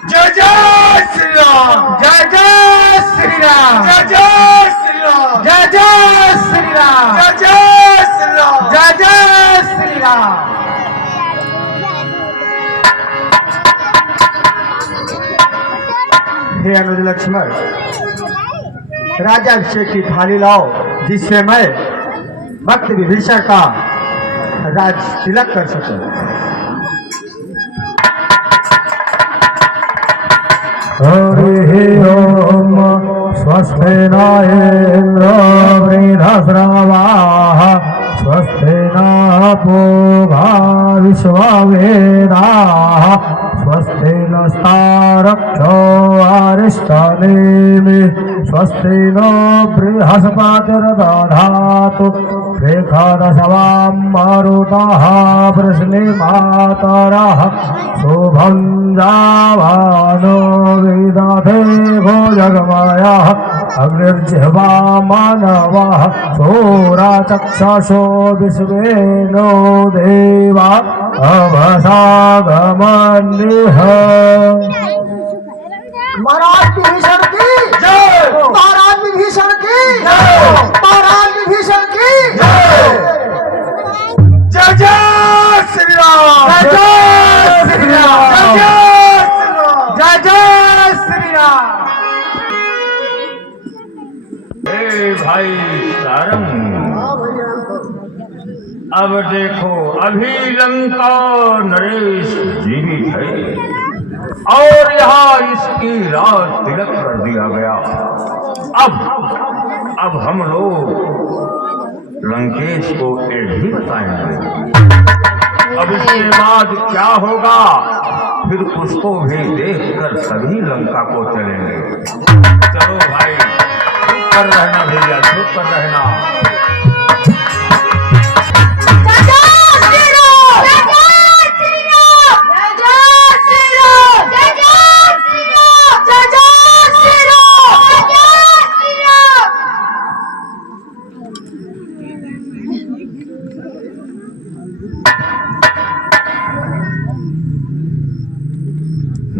जय जय श्री राम। जय जय श्री राम। जय जय श्री राम। जय जय श्री राम। जय जय श्री राम। जय जय श्री राम। हे अनुज लक्ष्मण, राजाभिषेक की थाली लाओ जिससे मैं भक्त विभीषण का राज तिलक कर सकूं। हरि ओम स्वस्ति न इंद्र वृद्धश्रवाः स्वस्ति न पूर्वा विश्ववेदाः स्वस्ति नस्तारक्षो अरिष्टनेमि स्वस्ति नो बृहस्पतिर्दधातु रेखादशवां मरुतः वृष्णिमातरः शुभं जावानो विदधे भोजगमयः अग्निर्जिह्वा मानवः शूराचक्षुषो विश्वेनो देवा अवसागमन्यः। महाराज विभीषण की जय। महाराज विभीषण की जय। महाराज विभीषण की जय जय श्री राम। जय जय श्री राम। जय जय श्री राम। जय जय श्री राम। हे भाई सारंग, अब देखो अभी लंका नरेश जीवित है और यहाँ इसकी राज तिलक कर दिया गया। अब हम लोग लंकेश को ये भी बताएंगे। अब इसके बाद क्या होगा फिर उसको भी देखकर सभी लंका को चलेंगे। चलो भाई, चुप कर रहना भैया, चुप कर रहना।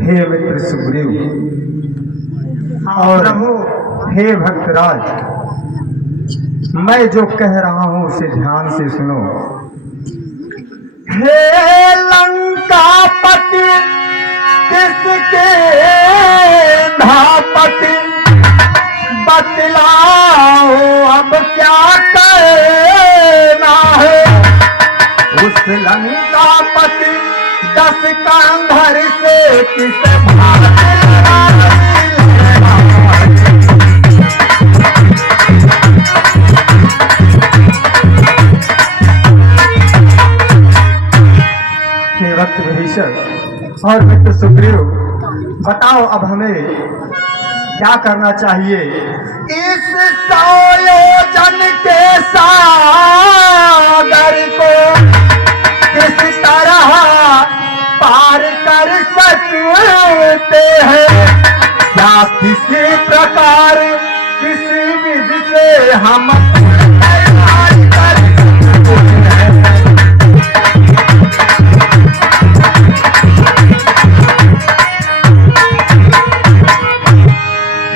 हे मित्र सुग्रीव और हे भक्तराज, मैं जो कह रहा हूं उसे ध्यान से सुनो। हे लंकापति किसके धापति, बतलाओ अब क्या करना है। उस लंकापति 10 कंधर से किस भाग हे भक्त विभीषण और मित्र सुग्रीव, बताओ अब हमें क्या करना चाहिए। इस 100 योजन के सागर को किस तरह पार कर सकते हैं। क्या किसी प्रकार किसी विधि से हम पार कर सकते हैं।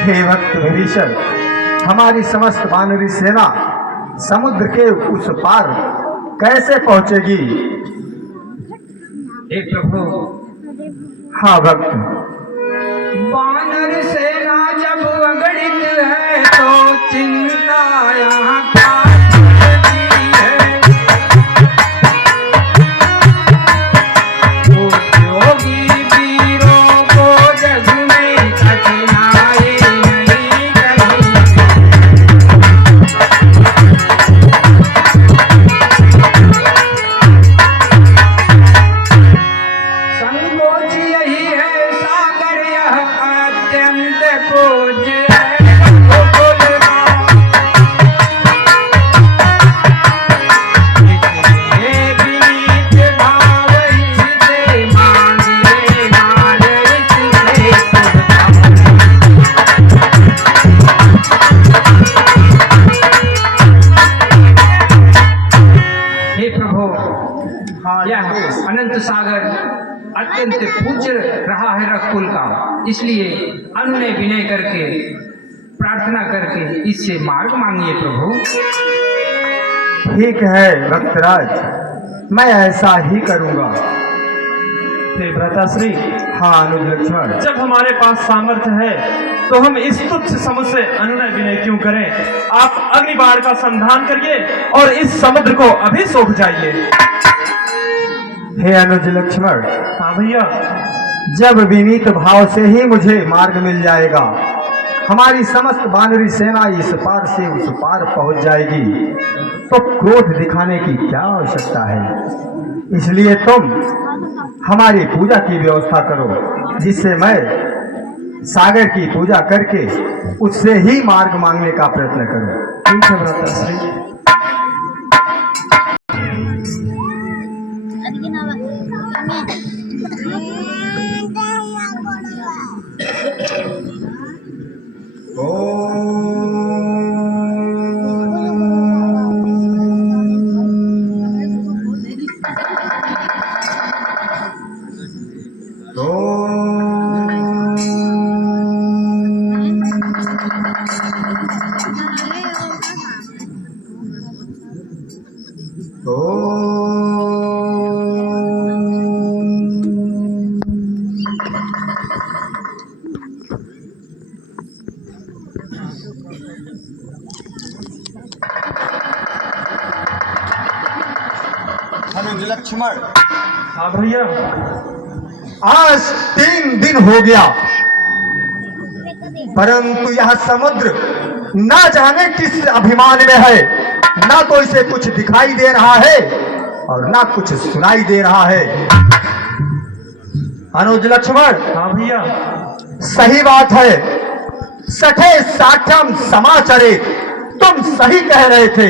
हे भक्त विभीषण, हमारी समस्त वानरी सेना समुद्र के उस पार कैसे पहुंचेगी। हे प्रभु, हाँ भक्त, वानर सेना जब अगणित है तो चिंता यहाँ काटती है। योगी वीरों को जग में कठिनाई नहीं कही। संकोच यही है सागर यह अत्यंत पूज्य है। अत्यंत पूज्य रहा है रघुकुल का, इसलिए अनुनय विनय करके प्रार्थना करके इससे मार्ग मांगिए प्रभु। ठीक है भक्तराज, मैं ऐसा ही करूंगा। हे भ्राताश्री, हाँ अनुज लक्ष्मण, जब हमारे पास सामर्थ्य है तो हम इस तुच्छ समझ से अनुनय विनय क्यों करें? आप अग्निबाण का संधान करिए और इस समुद्र को अभी सोख जाइए। हे अनुज लक्ष्मण, हाँ भैया, जब विनीत भाव से ही मुझे मार्ग मिल जाएगा, हमारी समस्त वानरी सेना इस पार से उस पार पहुंच जाएगी, तो क्रोध दिखाने की क्या आवश्यकता है। इसलिए तुम हमारी पूजा की व्यवस्था करो, जिससे मैं सागर की पूजा करके उससे ही मार्ग मांगने का प्रयत्न करूं। ठीक है भ्राताश्री। अनुज लक्ष्मण, हाँ भैया, आज 3 दिन हो गया, परंतु यह समुद्र ना जाने किस अभिमान में है, ना तो इसे कुछ दिखाई दे रहा है और ना कुछ सुनाई दे रहा है। अनुज लक्ष्मण, हाँ भैया, सही बात है, सठे साठम समाचरित, तुम सही कह रहे थे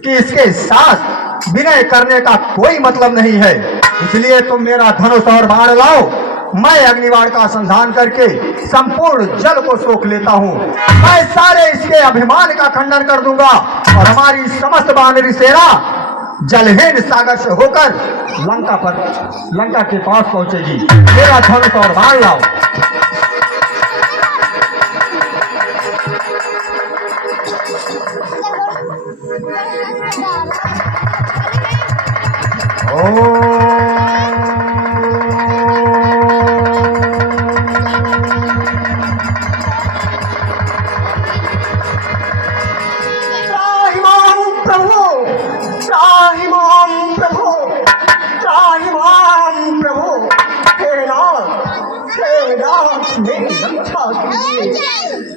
कि इसके साथ विनय करने का कोई मतलब नहीं है। इसलिए तुम मेरा धनुष और बाण लाओ, मैं अग्निबाण का संधान करके संपूर्ण जल को सोख लेता हूँ। मैं सारे इसके अभिमान का खंडन कर दूंगा और हमारी समस्त वानरी सेना जलहीन सागर से होकर लंका के पास पहुंचेगी। मेरा धनुष और बाण लाओ।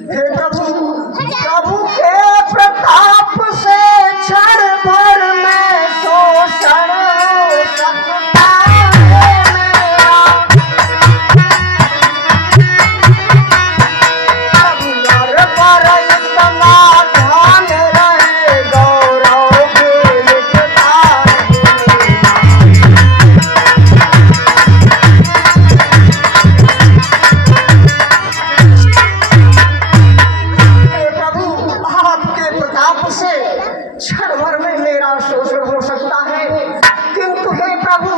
हे प्रभु, प्रभु के प्रताप से क्षण भर में शोषण सकता है मेरा। नर पर इतना ध्यान रहे, गौरव भी लिखता क्षण भर में मेरा शोषण हो सकता है, किंतु हे प्रभु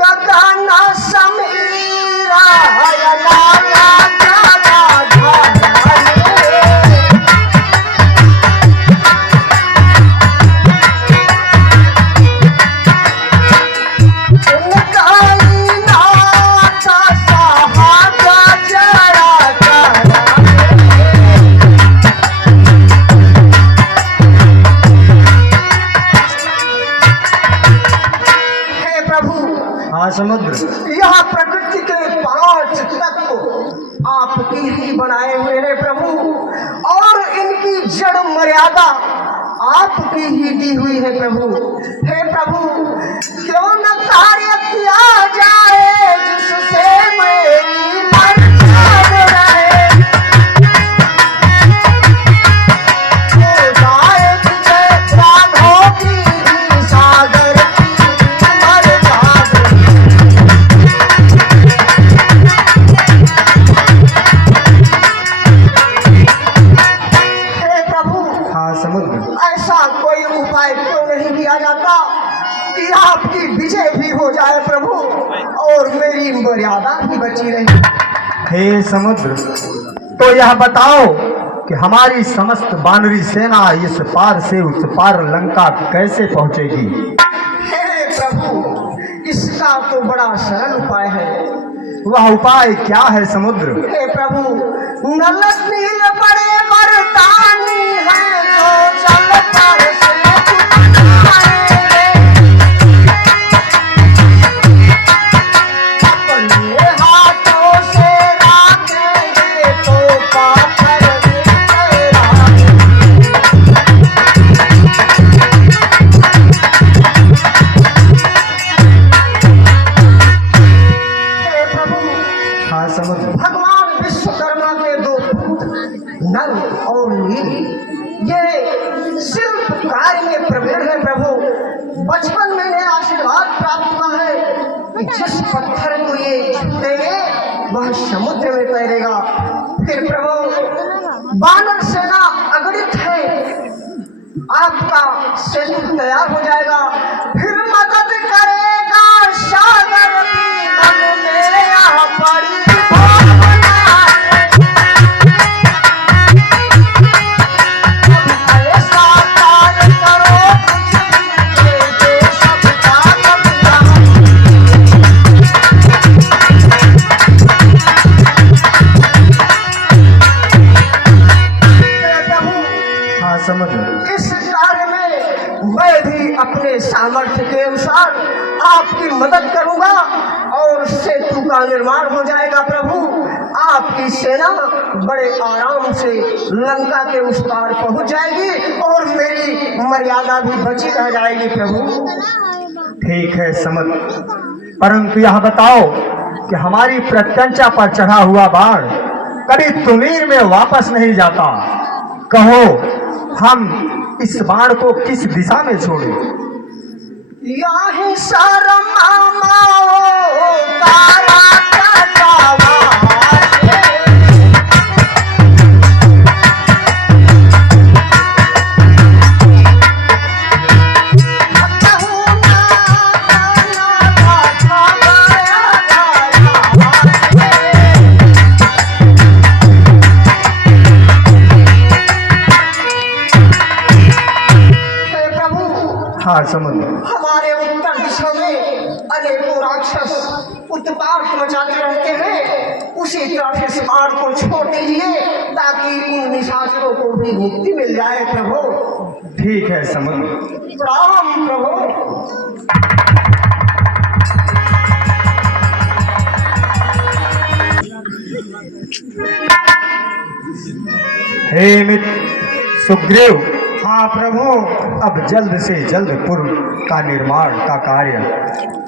गगन समीरा समुद्र, यह प्रकृति के पांच तत्व आपकी ही बनाए हुए हैं प्रभु, और इनकी जड़ मर्यादा आपकी ही दी हुई है प्रभु। हे प्रभु, क्यों न कार्य किया जाए जिससे मेरी मर्याद रहे। हो जाए तुझे प्राणों की भी सागर की मर्याद। हाँ समुद्र, ऐसा कोई उपाय क्यों नहीं किया जाता हे समुद्र, तो यह बताओ कि हमारी समस्त वानरी सेना इस पार से उस पार लंका कैसे पहुंचेगी? हे प्रभु, इसका तो बड़ा सरल उपाय है। वह उपाय क्या है समुद्र? हे प्रभु, नल नील बड़े मर्दानी है तो चल कर से आएंगे। अपने हाथों से राखेंगे तो पाथर गिरेगा। हे प्रभु, हाँ समुद्र। भगवान विश्वकर्मा के दो पुत्र नल और नील ये शिल्प कार्य में प्रवीण है प्रभु। बचपन में इन्हें आशीर्वाद प्राप्त हुआ है कि जिस पत्थर को ये छूटेंगे वह समुद्र में तैरेगा। फिर प्रभु, वानर सेना अगणित है, आपका सैनिक तैयार हो जाएगा, फिर मदद करेगा सागर भी मन में यहाँ पड़ी भावना। ऐसा कार्य करो कुछ भी दे सबका कल्याण। हे प्रभु, हाँ समुद्र। इस कार्य में मैं भी अपने सामर्थ्य के अनुसार आपकी मदद करूंगा और सेतु का निर्माण हो जाएगा प्रभु। आपकी सेना बड़े आराम से लंका के उस पार पहुंच जाएगी और मेरी मर्यादा भी बची रह जाएगी प्रभु। ठीक है समुद्र, परंतु यह बताओ कि हमारी प्रत्यंचा पर चढ़ा हुआ बाण कभी तुमीर में वापस नहीं जाता। कहो, हम इस बाण को किस दिशा में छोड़ें? यही शर्मा माओ काला कटावा से। कहूँ ना था गया हे प्रभु, हाँ समुद्र। हमारे उत्तर दिशा में अनेकों राक्षस उत्पात मचाते रहते हैं। उसी तरह इस बाण को छोड़ दीजिए ताकि उन निशाचरों को भी मुक्ति मिल जाए प्रभु। ठीक है समुद्र। प्रणाम प्रभु। हे मित्र सुग्रीव। हाँ प्रभु, अब जल्द से जल्द पुर का निर्माण का कार्य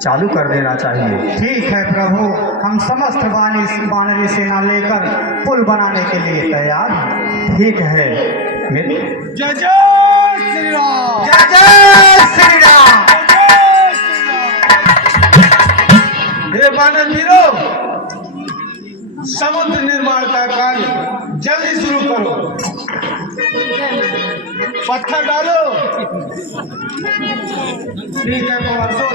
चालू कर देना चाहिए। ठीक है प्रभु, हम समस्त वानरी सेना लेकर पुल बनाने के लिए तैयार हैं। ठीक है मित्र। जय जय श्री राम। जय जय श्री राम। हे वानर वीरों, समुद्र निर्माण का कार्य जल्दी शुरू करो। पत्थर डालो। ठीक है कुमार सो।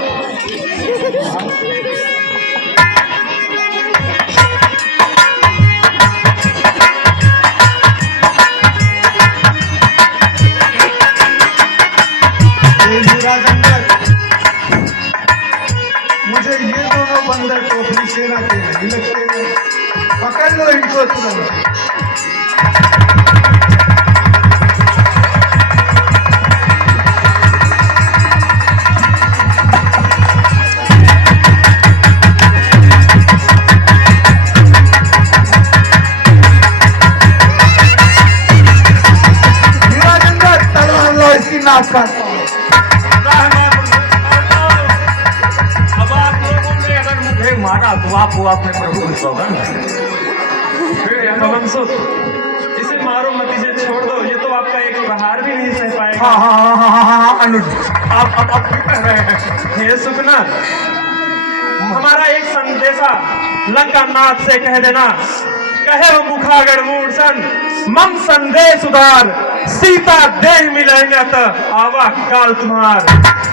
मुझे ये दोनों बंदर को अपनी सेना के नहीं लगते। पकड़ लो इनको तुरंत। इसकी नाश करता हूँ। अब आप लोगों ने अगर मुझे मारा तो आप वो अपने प्रभु की सौगंध है। कलमसुत, इसे मारो मत, इसे छोड़ दो, ये तो आपका एक प्रहार भी नहीं सह पाएगा। हाँ अनुज, आप कह रहे हैं। हे सुखना, हमारा एक संदेशा लंका नाथ से कह देना, कहे वो मुखागढ़ मूर्छन मम संदेश उदार, सीता देह मिलेंगे तो आवा काल तुम्हार।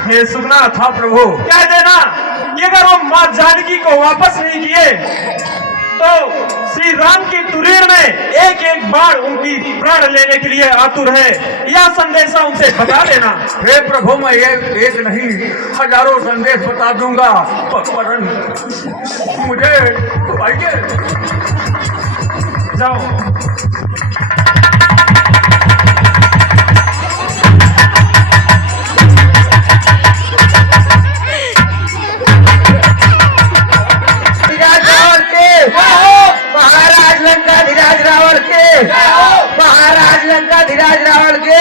हे सुखनाथ, हाँ प्रभु, कह देना कि अगर वो माँ जानकी को वापस नहीं किए तो एक एक बार उनकी प्राण लेने के लिए आतुर है। यह संदेशा उनसे बता देना। हे प्रभु, मैं एक नहीं हजारों संदेश बता दूंगा, परन मुझे आइए जाओ। महाराज लंकाधिराज रावण के, महाराज लंकाधिराज रावण के।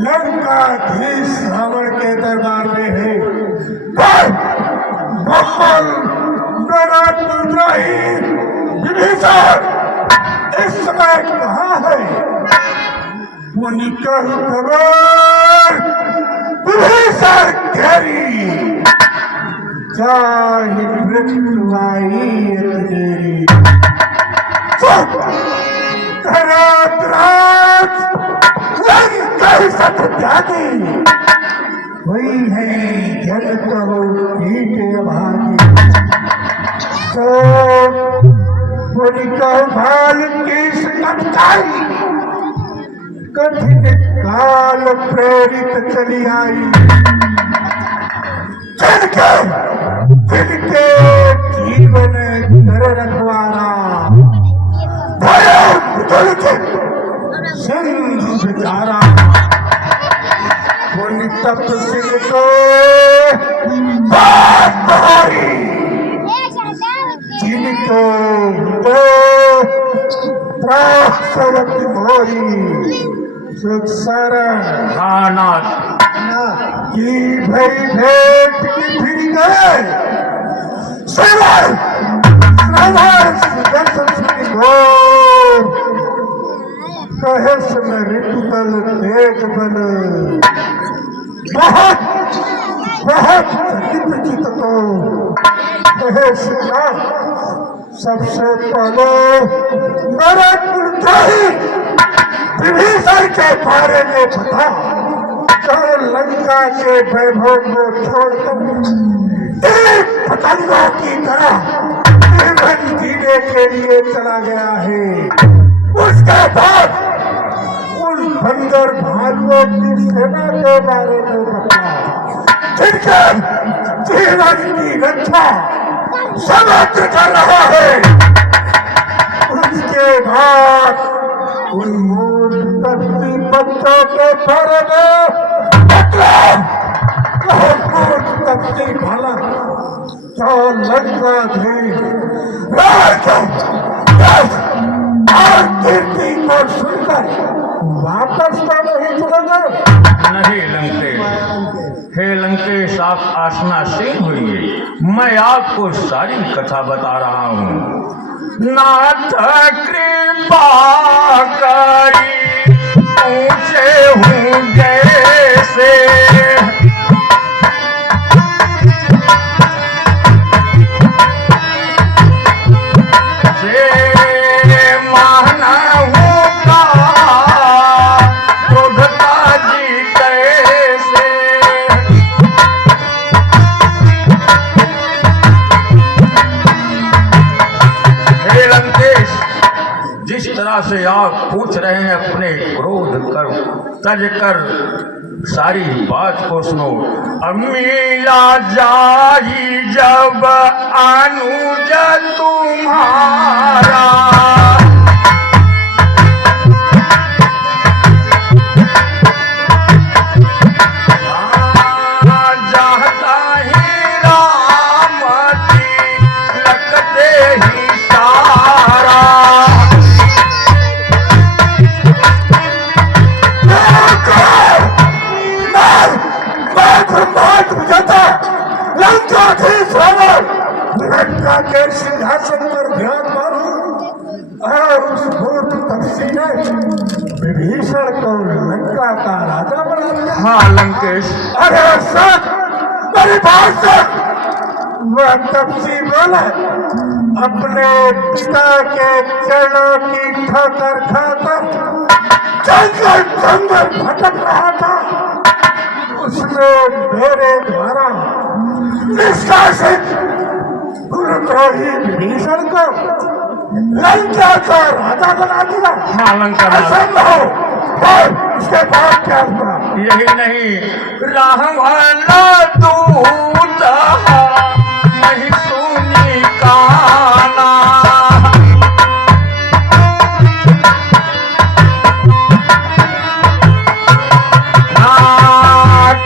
लंकाधीश रावण के दरबार में है। विभीषण इस समय कहाँ है? वो निकल खबर विभीषण घेरी चाहे मृत्यु आई तेरी। जाती वही है जन कहो ईटे भागी। तो भाल केश कटकाई कठिन काल प्रेरित चली आई। जिनके जीवन कर रखवारा सिंधु बेचारा। तप सिंह को जिनको सुख शरण की भई भेंट की फिर गए कहे समय ऋतुबल तेज बल बहुत बहुत विपरीत को कहे सीता सबसे पहले मेरे कुलद्रोही विभीषण के बारे में बता। तो लंका के वैभव को छोड़कर पतंगों की तरह जीवन जीने के लिए चला गया है। उसके बाद उन बंदर भालुओं की सेना के बारे में बता जिनके जीवन की रक्षा समुद्र कर रहा है। उसके बाद उन मूल तत्वी बच्चों के बारे में तत्वी भाला तो लंका थी और कीर्ति को सुनकर वापस तो नहीं चलेंगे। नहीं लंकेश, हे लंकेश आप आशनासीन हुई। मैं आपको सारी कथा बता रहा हूँ। नाथ कृपा करी ऊंचे हूँ जैसे लंका से आप पूछ रहे हैं अपने क्रोध कर तज कर सारी बात को सुनो। अम्मिया जाई जब अनुज तुम्हारा लंका के सिंहासन पर ध्यान मारो और उस भूत तपसी ने विभीषण को लंका का राजा बना दिया। हाँ लंकेश, अरे सच मेरी बात सुन। वह तपसी बोला अपने पिता के चरणों की ठोकर खाकर जंगल जंगल भटक रहा था। उसने मेरे द्वारा निष्कासित कुलद्रोही विभीषण को लंका का राजा बना दिया। हाँ लंका असंभव। और उसके बाद क्या हुआ? यही नहीं, रावण दूत नहीं सुनी काना,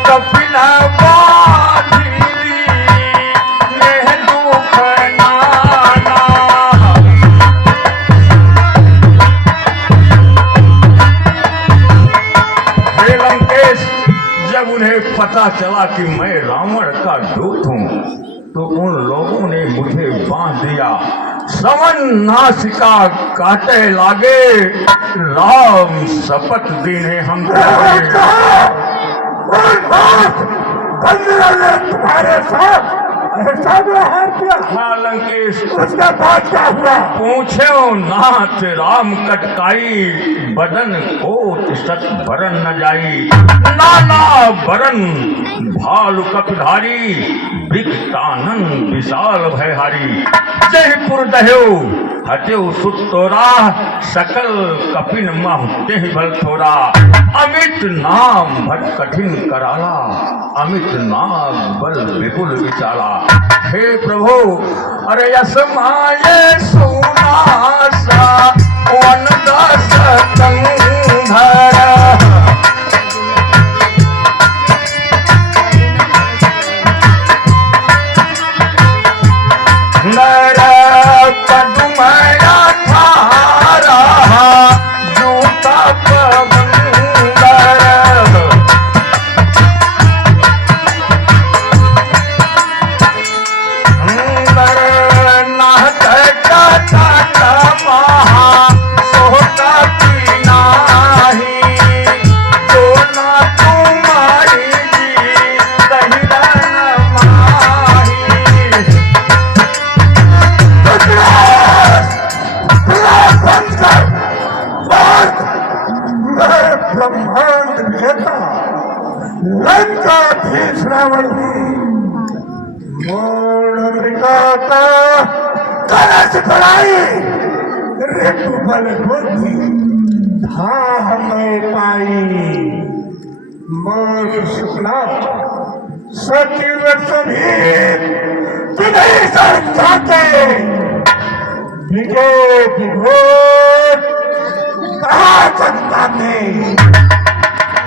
कपिल बाधिनी ने दुख नाना। हे लंकेश, जब उन्हें पता चला कि मैं रावण का दूत हूँ तो उन लोगों ने मुझे बांध दिया। समन नासिका काटे लागे, राम शपथ दीने हम तुम्हारे साथ ऐसा व्यवहार किया। हाँ लंकेश, उसका बाद क्या हुआ? पूछो नाथ राम कटकाई, बदन कोट सत भरन न जाई। नाना बरन भालु कपिधारी, विकटानन विशाल भयहारी। जयपुर दह्यो हत्यो सुत तोरा, सकल कपिन मह तेहि बल थोरा। अमित नाम भट कठिन कराला, अमित नाम बल विपुल विचाला। हे प्रभु, अरे यस माये सुनासा वन दास कंधर। नर पदुमया थारा, जूता पवंदर। ब्रह्मांड विजेता लंकाधीश रावण ही मोड़ अमेरिका का कलश बढ़ाई। ऋतु बल बुद्धि था में पाई। मोर शुक्ला सचिव सभी विदेश जाते विजय विभोज कहा जनता ने।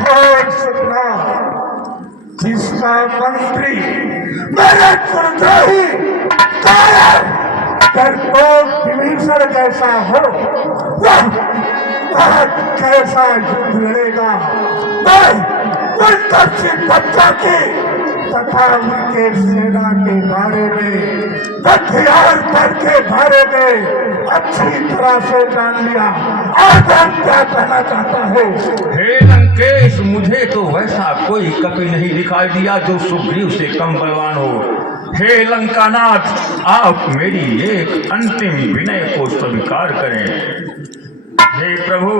और सुनना, जिसका मंत्री मेरे कुलद्रोही डरपोक विभीषण जैसा हो, वह कैसा युद्ध लड़ेगा? उन दक्षिण बच्चा की तथा उनके सेना के बारे में, हथियार बल के बारे में अच्छी तरह से जान लिया। और आप क्या कहना चाहता है? हे लंकेश, मुझे तो वैसा कोई कपि नहीं दिखाई दिया जो सुग्रीव से कम बलवान हो। हे लंकानाथ, आप मेरी एक अंतिम विनय को स्वीकार करें। हे प्रभु,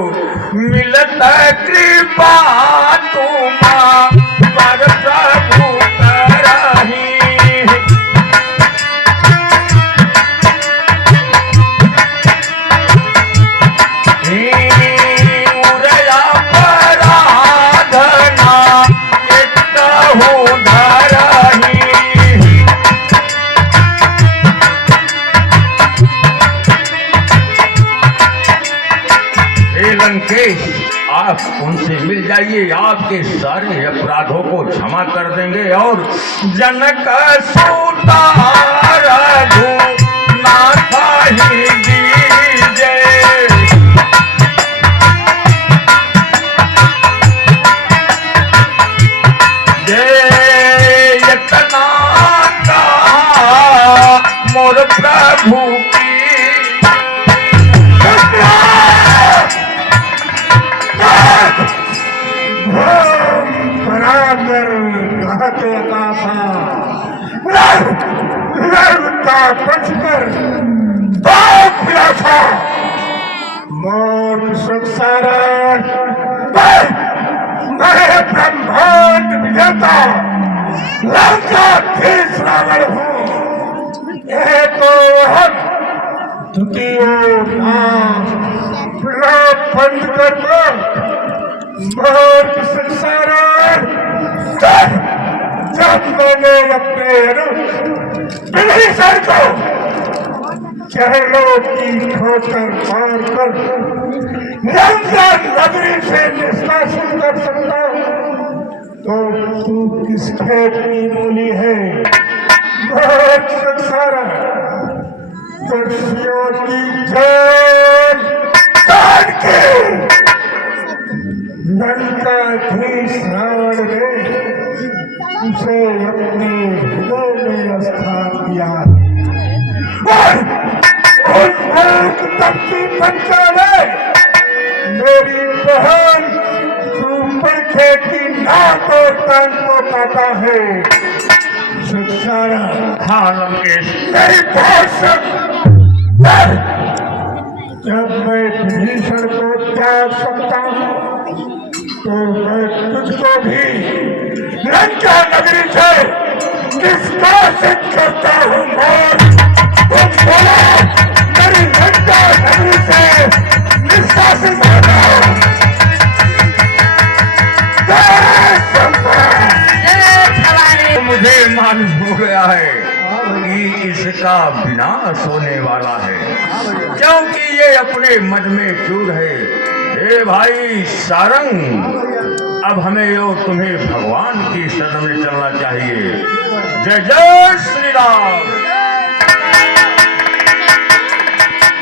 मिलत कृपा तुम पर प्रभु करही। जाइए, आपके सारे अपराधों को क्षमा कर देंगे और जनक सूता रघुनाथ ही दीजिए। इतना मोर प्रभु की बराबर कहते कासा लगता बचकर खुला था मोर संसारा मैं ब्रह्मांड विजेता लंका धीश रावण हूँ। एक हम द्वितीय बंद कर दो मोर संसारा। जब मैंने अपने विभीषण को चरणों की ठोकर मारकर लंका नगरी से निष्कासित कर सकता हूँ तो तू किस खेत की मूली है मोर संसारा। दर्शियों की जान काट के लंकाधीश रावण ने उसे अपने हृदय में स्थान दिया और उन मूर्ख तपती पंचा ने मेरी बहन ऊपर खेती नाक और कान को काटा है। संसारा हाँ लंकेश, मेरी बहुत जब मैं विभीषण को त्याग सकता हूँ तो मैं तुझको भी लंका नगरी से निष्कासित करता हूँ। तुम बोलो मेरी लंका नगरी से निष्कासित होना। मुझे मालूम हो गया है कि इसका विनाश होने वाला है, क्योंकि ये अपने मन में चूर है। हे भाई सारंग, अब हमें और तुम्हें भगवान की शरण में चलना चाहिए। जय जय श्री राम।